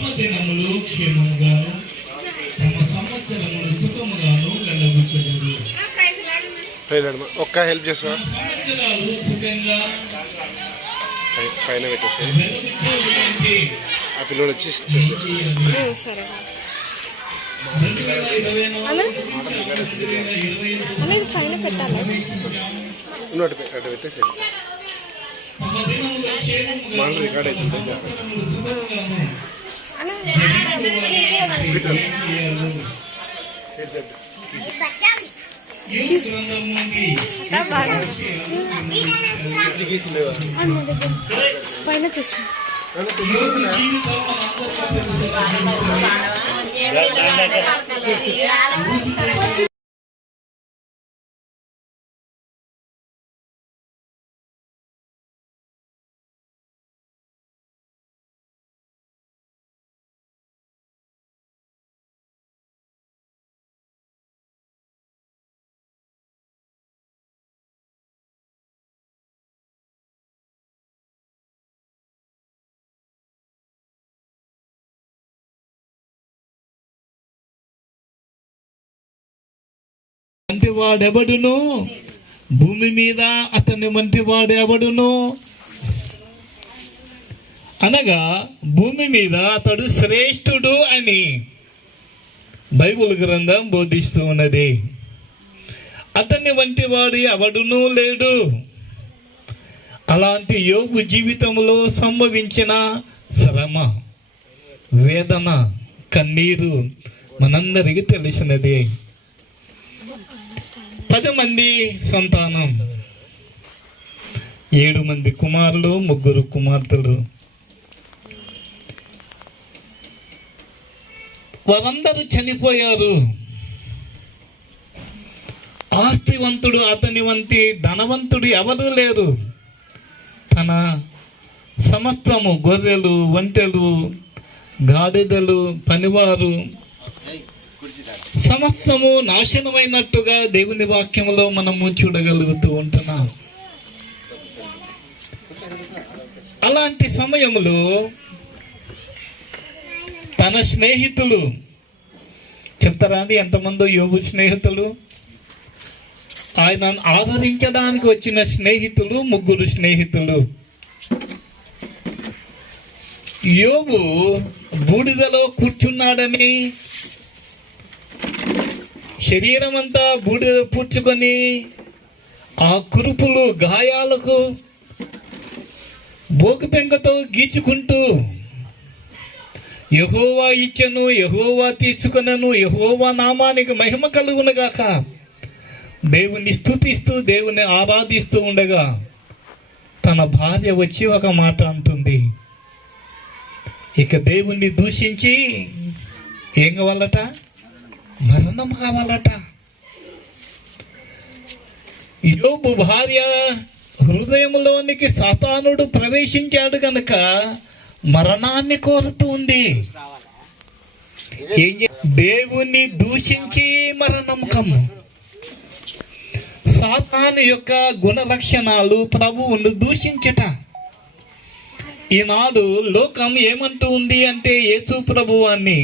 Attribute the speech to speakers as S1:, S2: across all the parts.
S1: తమ దినములు క్షేమముగాను తమ సంవత్సరములు సుఖముగాను
S2: పైన ఒక్క హెల్ప్ చేస్తా
S1: సంవత్సరాలు సుఖంగా
S2: పైన పెట్టేసి ఆ పిల్లడు వచ్చి.
S3: సరే. పైన పెట్టాలి?
S2: నువ్వు అటు పెట్టేసి మనం రికార్డ్ అవుతుంది.
S3: పైన చూసి
S1: యోగు వంటి వాడెవడును భూమి మీద అతని వంటి వాడెవడును అనగా భూమి మీద అతడు శ్రేష్ఠుడు అని బైబిల్ గ్రంథం బోధిస్తూ ఉన్నది. అతని వంటి వాడు ఎవడునూ లేడు. అలాంటి యోగు జీవితంలో సంభవించిన శ్రమ వేదన కన్నీరు మనందరికీ తెలిసినదే. పది మంది సంతానం. ఏడు మంది కుమారులు ముగ్గురు కుమార్తెలు. వారందరూ చనిపోయారు. ఆస్తివంతుడు అతని వంటి ధనవంతుడు ఎవరూ లేరు. తన సమస్తము గొర్రెలు ఒంటెలు గాడిదలు పనివారు సమస్తము నాశనమైనట్టుగా దేవుని వాక్యంలో మనము చూడగలుగుతూ ఉంటున్నాం. అలాంటి సమయంలో తన స్నేహితులు చెప్తారా అండి ఎంతమందో యోగు స్నేహితులు? ఆయన ఆదరించడానికి వచ్చిన స్నేహితులు ముగ్గురు స్నేహితులు. యోగు బూడిదలో కూర్చున్నాడని శరీరం అంతా బూడిద పూడ్చుకొని ఆ కురుపులు గాయాలకు బోకు పెంకతో గీచుకుంటూ యహోవా ఇచ్చను యహోవా తీసుకునను యహోవా నామానికి మహిమ కలుగునగాక. దేవుని స్థుతిస్తూ దేవుని ఆరాధిస్తూ ఉండగా తన భార్య వచ్చి ఒక మాట అంటుంది. ఇక దేవుణ్ణి దూషించి ఏం కావాలట? మరణం కావాలట. యోబు భార్య హృదయంలోనికి సాతానుడు ప్రవేశించాడు కనుక మరణాన్ని కోరుతుంది ఉంది. దేవుణ్ణి దూషించి మరణం కమ్ము సాతాను యొక్క గుణ లక్షణాలు ప్రభువును దూషించట. ఈనాడు లోకం ఏమంటూ ఉంది అంటే యేసు ప్రభువాన్ని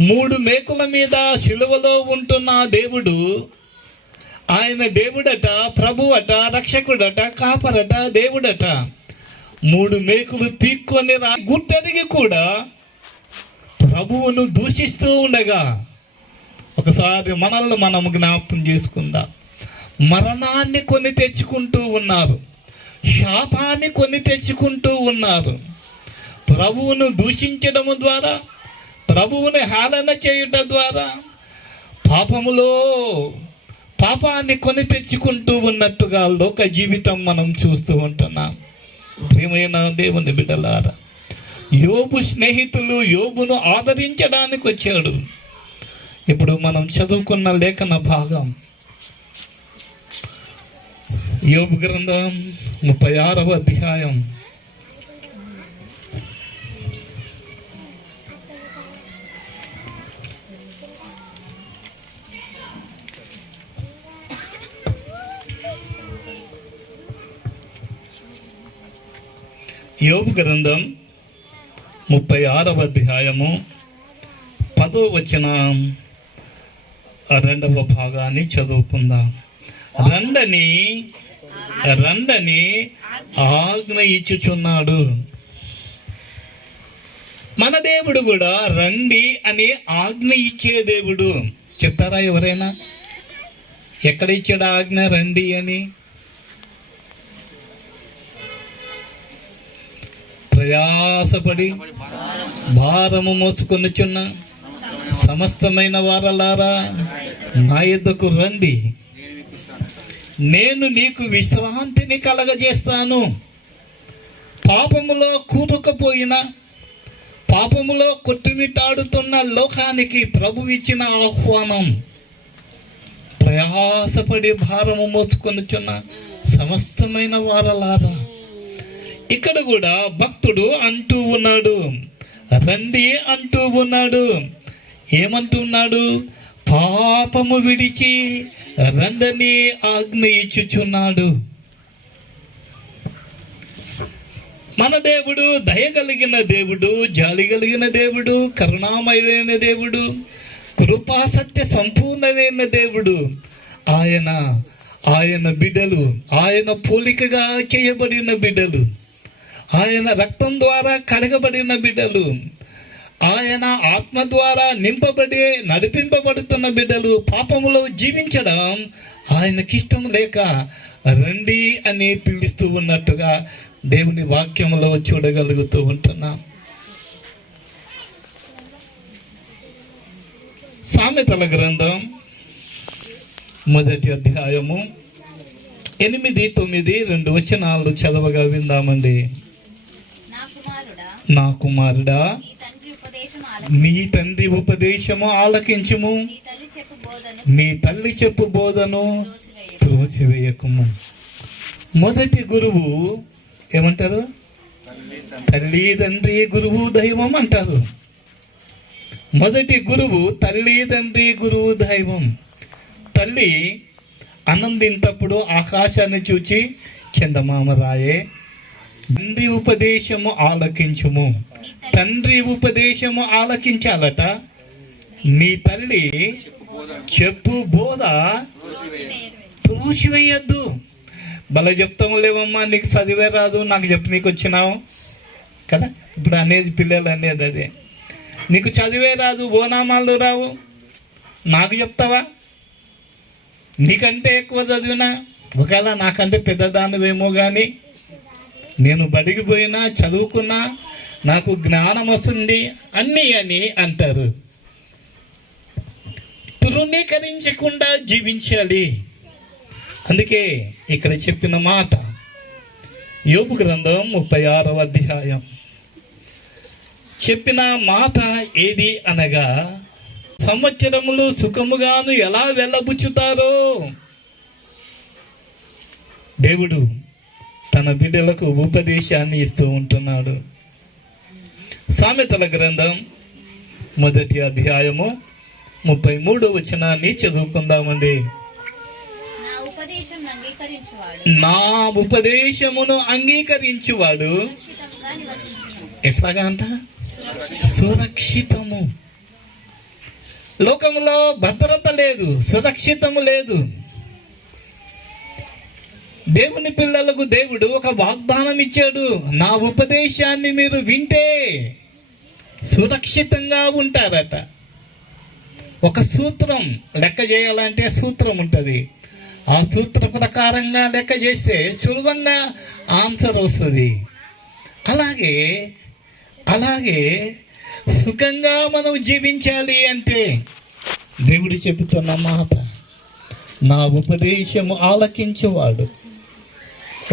S1: మూడు మేకుల మీద సిలువలో ఉంటున్న దేవుడు ఆయన దేవుడట ప్రభువట రక్షకుడట కాపరట దేవుడట. మూడు మేకులు పీక్కొని రా గుర్తెరిగి కూడా ప్రభువును దూషిస్తూ ఉండగా ఒకసారి మనల్ని మనం జ్ఞాపకం చేసుకుందాం. మరణాన్ని కొని తెచ్చుకుంటూ ఉన్నారు. శాపాన్ని కొని తెచ్చుకుంటూ ఉన్నారు. ప్రభువును దూషించడము ద్వారా ప్రభువుని హేళన చేయుట ద్వారా పాపములో పాపాన్ని కొని తెచ్చుకుంటూ ఉన్నట్టుగా లోక జీవితం మనం చూస్తూ ఉంటున్నాం. ప్రియమైన దేవుని బిడ్డలారా యోబు స్నేహితులు యోబును ఆదరించడానికి వచ్చాడు. ఇప్పుడు మనం చదువుకున్న లేఖన భాగం యోబు గ్రంథం ముప్పై ఆరవ అధ్యాయం. యోగు గ్రంథం ముప్పై ఆరవ అధ్యాయము పదో వచ్చిన రెండవ భాగాన్ని చదువుకుందాం. రండని రండని ఆజ్ఞ ఇచ్చుచున్నాడు. మన దేవుడు కూడా రండి అని ఆజ్ఞ ఇచ్చే దేవుడు. చెప్తారా ఎవరైనా? ఎక్కడ ఇచ్చాడు ఆజ్ఞ? రండి అని. ప్రయాసపడి భారము మోసుకొనిచున్న సమస్తమైన వారలారా నా యొద్దకు రండి. నేను నీకు విశ్రాంతిని కలగజేస్తాను. పాపములో కూరుకుపోయిన పాపములో కొట్టుమిటాడుతున్న లోకానికి ప్రభు ఇచ్చిన ఆహ్వానం. ప్రయాసపడి భారము మోసుకొనిచున్న సమస్తమైన వారలారా ఇక్కడ కూడా భక్తుడు అంటూ ఉన్నాడు. రండి అంటూ ఉన్నాడు. ఏమంటున్నాడు? పాపము విడిచి రండని ఆజ్ఞ ఇచ్చుచున్నాడు. మన దేవుడు దయ కలిగిన దేవుడు జాలి కలిగిన దేవుడు కరుణామయుడైన దేవుడు కృపాసత్య సంపూర్ణమైన దేవుడు. ఆయన ఆయన బిడ్డలు ఆయన పోలికగా చేయబడిన బిడ్డలు. ఆయన రక్తం ద్వారా కడగబడిన బిడ్డలు ఆయన ఆత్మ ద్వారా నింపబడి నడిపింపబడుతున్న బిడ్డలు పాపములో జీవించడం ఆయనకిష్టం లేక రండి అని పిలుస్తూ ఉన్నట్టుగా దేవుని వాక్యములో చూడగలుగుతూ ఉంటున్నాం. సామెతల గ్రంథం మొదటి అధ్యాయము ఎనిమిది తొమ్మిది రెండు వచనాలు చదవగా విందామండి.
S4: నా కుమారుడా
S1: నీ
S4: తండ్రి ఉపదేశము
S1: నీ తండ్రి ఉపదేశము ఆలకించుము.
S4: నీ తల్లి చెప్పు బోధను.
S1: త్రోసివేయకము. మొదటి గురువు ఏమంటారు? తల్లి తండ్రి. గురువు దైవం అంటారు. మొదటి గురువు తల్లి తండ్రి గురువు దైవం. తల్లి ఆనందింతప్పుడు ఆకాశాన్ని చూచి చందమామ రాయే తండ్రి ఉపదేశము ఆలకించుము. తండ్రి ఉపదేశము ఆలకించాలట. నీ తల్లి చెప్పు బోధ త్రోసివేయద్దు భలే చెప్తాము లేవమ్మా నీకు చదివే రాదు నాకు చెప్పు నీకు వచ్చినావు. కదా? ఇప్పుడు అనేది పిల్లలు అనేది అదే. నీకు చదివే రాదు ఓనామాలు రావు. నాకు చెప్తావా? నీకంటే ఎక్కువ చదివినా ఒకవేళ నాకంటే పెద్దదానివేమో కానీ నేను బడికి పోయినా చదువుకున్నా నాకు జ్ఞానం వస్తుంది అన్నీ అని అంటారు. తృణీకరించకుండా జీవించాలి. అందుకే ఇక్కడ చెప్పిన మాట. యోపు గ్రంథం ముప్పై ఆరవ అధ్యాయం. చెప్పిన మాట ఏది అనగా సంవత్సరములు సుఖముగాను ఎలా వెళ్ళబుచ్చుతారో? దేవుడు తన బిడ్డలకు ఉపదేశాన్ని ఇస్తూ ఉంటున్నాడు. సామెతల గ్రంథం మొదటి అధ్యాయము ముప్పై మూడో వచనాన్ని చదువుకుందామండి.
S4: నా
S1: ఉపదేశమును అంగీకరించువాడు. ఎట్లాగా అంట? సురక్షితము. లోకంలో భద్రత లేదు సురక్షితము లేదు. దేవుని పిల్లలకు దేవుడు ఒక వాగ్దానం ఇచ్చాడు. నా ఉపదేశాన్ని మీరు వింటే సురక్షితంగా ఉంటారట. ఒక సూత్రం లెక్క చేయాలంటే సూత్రం ఉంటుంది. ఆ సూత్ర ప్రకారంగా లెక్క చేస్తే సులభంగా ఆన్సర్ వస్తుంది. అలాగే అలాగే సుఖంగా మనం జీవించాలి అంటే దేవుడు చెబుతున్న మాట. నా ఉపదేశము ఆలకించేవాడు.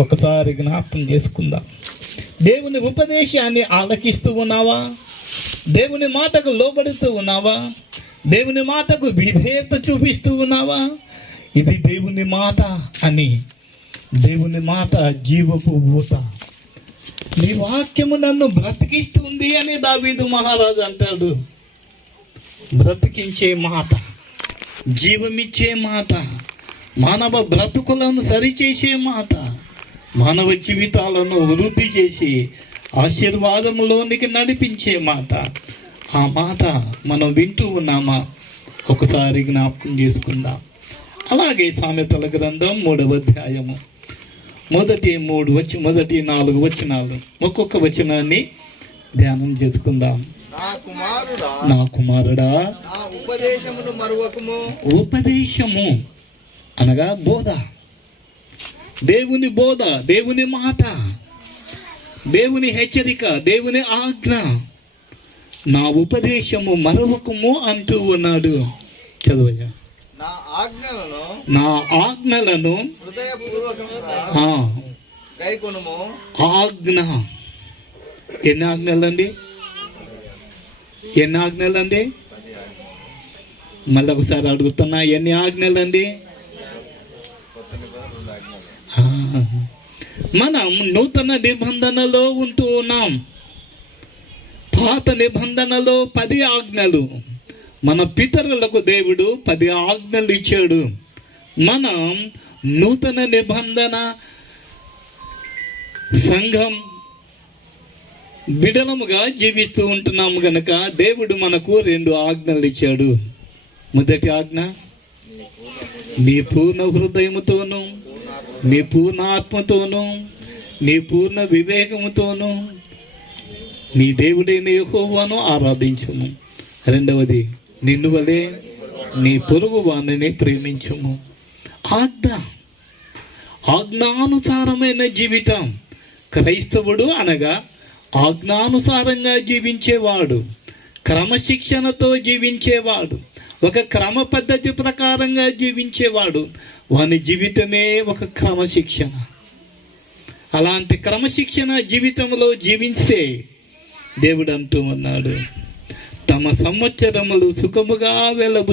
S1: ఒకసారి జ్ఞాపకం చేసుకుందాం? దేవుని ఉపదేశాన్ని ఆలకిస్తూ ఉన్నావా? దేవుని మాటకు లోబడుతూ ఉన్నావా? దేవుని మాటకు విధేయత చూపిస్తూ ఉన్నావా? ఇది దేవుని మాట అని దేవుని మాట జీవపు ఊత. నీ వాక్యము నన్ను బ్రతికిస్తుంది అని దావీదు మహారాజు అంటాడు. బ్రతికించే మాట. జీవమిచ్చే మాట మానవ బ్రతుకులను సరిచేసే మాట మానవ జీవితాలను వృద్ధి చేసి ఆశీర్వాదంలోనికి నడిపించే మాట ఆ మాట మనం వింటూ ఉన్నామా? ఒకసారి జ్ఞాపకం చేసుకుందాం. అలాగే సామెతల గ్రంథం మూడవ అధ్యాయము. మొదటి మూడు వచ్చి మొదటి నాలుగు వచనాలు. ఒక్కొక్క వచనాన్ని ధ్యానం చేసుకుందాం.
S5: నా కుమారుడా
S1: నా కుమారుడా
S5: నా ఉపదేశమును మరువకము.
S1: ఉపదేశము అనగా బోధ. దేవుని బోధ దేవుని మాట దేవుని హెచ్చరిక దేవుని ఆజ్ఞ. నా ఉపదేశము మరొకము అంటూ ఉన్నాడు. చదవయ్యా.
S5: నా ఆజ్ఞలను
S1: నా ఆజ్ఞలను
S5: హృదయపూర్వకంగా
S1: ఆజ్ఞ. ఎన్ని ఆజ్ఞలండి? ఎన్ని ఆజ్ఞలండి? మళ్ళీ ఒకసారి అడుగుతున్నా ఎన్ని ఆజ్ఞలండి అండి? మనం నూతన నిబంధనలో ఉంటూ ఉన్నాం. పాత నిబంధనలో పది ఆజ్ఞలు. మన పితరులకు దేవుడు పది ఆజ్ఞలు ఇచ్చాడు. మనం నూతన నిబంధన సంఘం బిడలముగా జీవిస్తూ ఉంటున్నాము గనక దేవుడు మనకు రెండు ఆజ్ఞలు ఇచ్చాడు. మొదటి ఆజ్ఞ నీ పూర్ణ హృదయముతోను నీ పూర్ణ ఆత్మతోను నీ పూర్ణ వివేకముతోను నీ దేవుడైన యెహోవాను ఆరాధించుము. రెండవది నిన్ను వలే నీ పొరుగు వాణిని ప్రేమించుము. ఆజ్ఞ ఆజ్ఞానుసారమైన జీవితం. క్రైస్తవుడు అనగా ఆజ్ఞానుసారంగా జీవించేవాడు క్రమశిక్షణతో జీవించేవాడు. ఒక క్రమ పద్ధతి ప్రకారంగా జీవించేవాడు. వాని జీవితమే ఒక క్రమశిక్షణ. అలాంటి క్రమశిక్షణ జీవితంలో జీవించే దేవుడు అంటూ ఉన్నాడు. తమ సంవత్సరములు సుఖముగా వెళ్ళబు